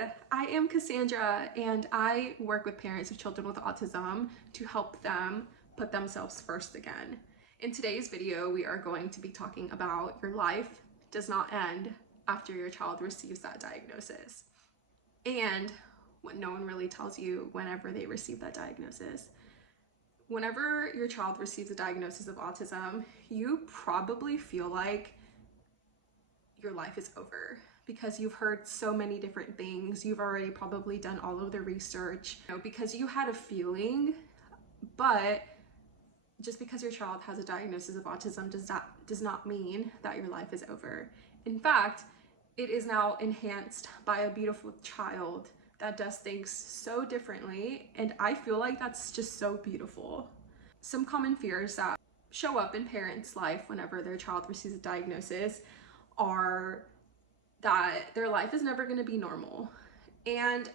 Hi, I am Cassandra and I work with parents of children with autism to help them put themselves first again. In today's video, we are going to be talking about your life does not end after your child receives that diagnosis. And what no one really tells you whenever they receive that diagnosis. Whenever your child receives a diagnosis of autism, you probably feel like your life is over because you've heard so many different things. You've already probably done all of the research, because you had a feeling, but just because your child has a diagnosis of autism does not mean that your life is over. In fact, it is now enhanced by a beautiful child that does things so differently, and I feel like that's just so beautiful. Some common fears that show up in parents' life whenever their child receives a diagnosis are that their life is never going to be normal. And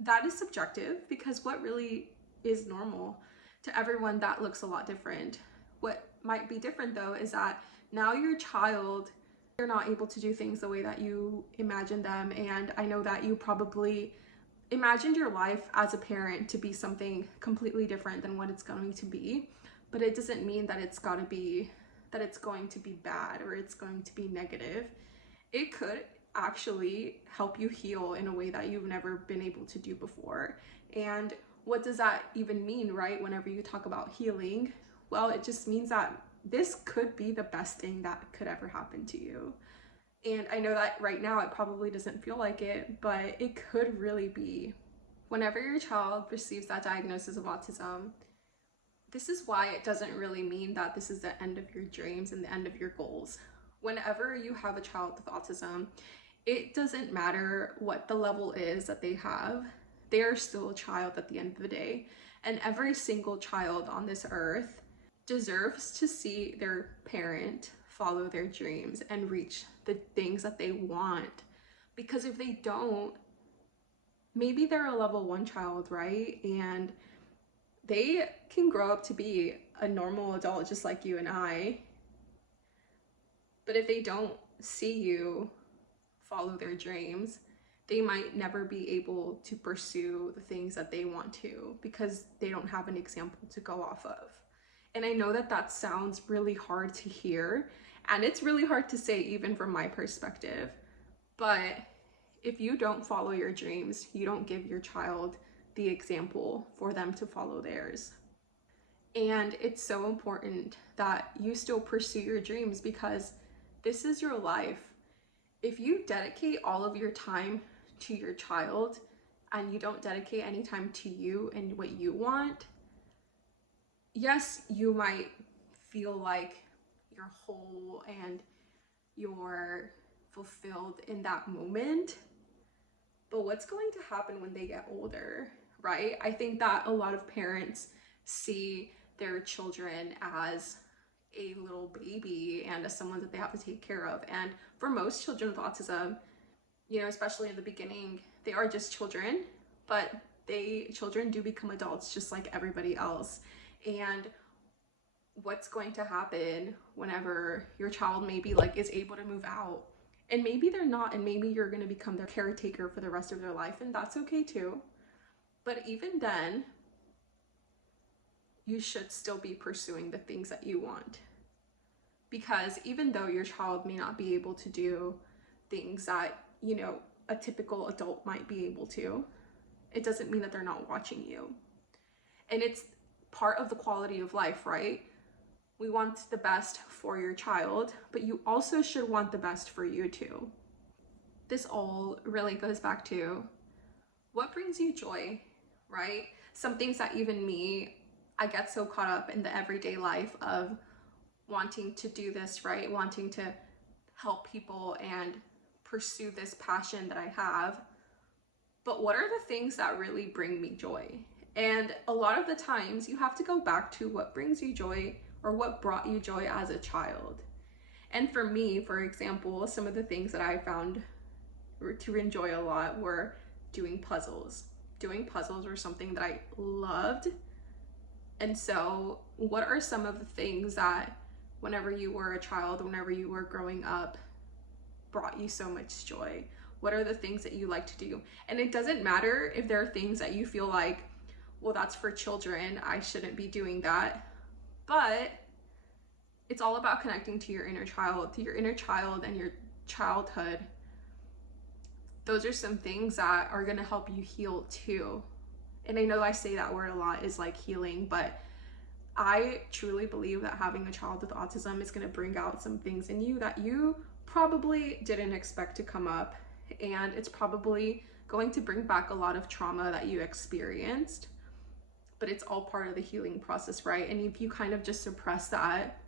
that is subjective because what really is normal to everyone, that looks a lot different. What might be different though is that now your child, you're not able to do things the way that you imagined them. And I know that you probably imagined your life as a parent to be something completely different than what it's going to be, but it doesn't mean that it's going to be bad or it's going to be negative. It could actually help you heal in a way that you've never been able to do before. And what does that even mean, right? Whenever you talk about healing, well, it just means that this could be the best thing that could ever happen to you. And I know that right now it probably doesn't feel like it, but it could really be. Whenever your child receives that diagnosis of autism, this is why it doesn't really mean that this is the end of your dreams and the end of your goals. Whenever you have a child with autism, it doesn't matter what the level is that they have. They are still a child at the end of the day. And every single child on this earth deserves to see their parent follow their dreams and reach the things that they want. Because if they don't, maybe they're a level 1 child, right? And they can grow up to be a normal adult just like you and I. But if they don't see you follow their dreams, they might never be able to pursue the things that they want to because they don't have an example to go off of. And I know that that sounds really hard to hear, and it's really hard to say even from my perspective. But if you don't follow your dreams, you don't give your child the example for them to follow theirs. And it's so important that you still pursue your dreams because this is your life. If you dedicate all of your time to your child and you don't dedicate any time to you and what you want, yes, you might feel like you're whole and you're fulfilled in that moment, but what's going to happen when they get older, right? I think that a lot of parents see their children as a little baby and as someone that they have to take care of. And for most children with autism, especially in the beginning, they are just children, but children do become adults just like everybody else. And what's going to happen whenever your child maybe is able to move out, and maybe they're not, and maybe you're going to become their caretaker for the rest of their life, and that's okay too. But even then, you should still be pursuing the things that you want. Because even though your child may not be able to do things that, a typical adult might be able to, it doesn't mean that they're not watching you. And it's part of the quality of life, right? We want the best for your child, but you also should want the best for you too. This all really goes back to what brings you joy, right? Some things that even me, I get so caught up in the everyday life of wanting to do this, right? Wanting to help people and pursue this passion that I have. But what are the things that really bring me joy? And a lot of the times you have to go back to what brings you joy or what brought you joy as a child. And for me, for example, some of the things that I found to enjoy a lot were doing puzzles. Doing puzzles were something that I loved. And so what are some of the things that whenever you were a child, whenever you were growing up, brought you so much joy? What are the things that you like to do? And it doesn't matter if there are things that you feel like, well, that's for children, I shouldn't be doing that. But it's all about connecting to your inner child, and your childhood. Those are some things that are gonna help you heal too. And I know I say that word a lot, is like healing, but I truly believe that having a child with autism is gonna bring out some things in you that you probably didn't expect to come up. And it's probably going to bring back a lot of trauma that you experienced, but it's all part of the healing process, right? And if you kind of just suppress that,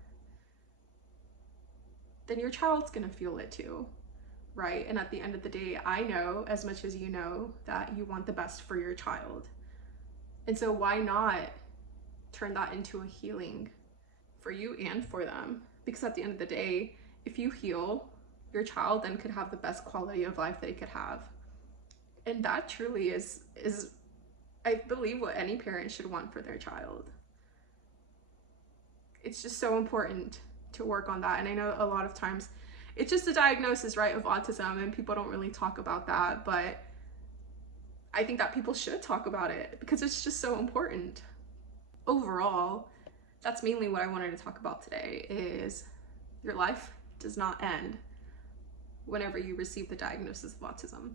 then your child's gonna feel it too, right? And at the end of the day, I know as much as you know that you want the best for your child. And so why not turn that into a healing for you and for them? Because at the end of the day, if you heal, your child then could have the best quality of life they could have. And that truly is I believe what any parent should want for their child. It's just so important to work on that. And I know a lot of times it's just a diagnosis, right, of autism, and people don't really talk about that, but I think that people should talk about it because it's just so important. Overall, that's mainly what I wanted to talk about today, is your life does not end whenever you receive the diagnosis of autism.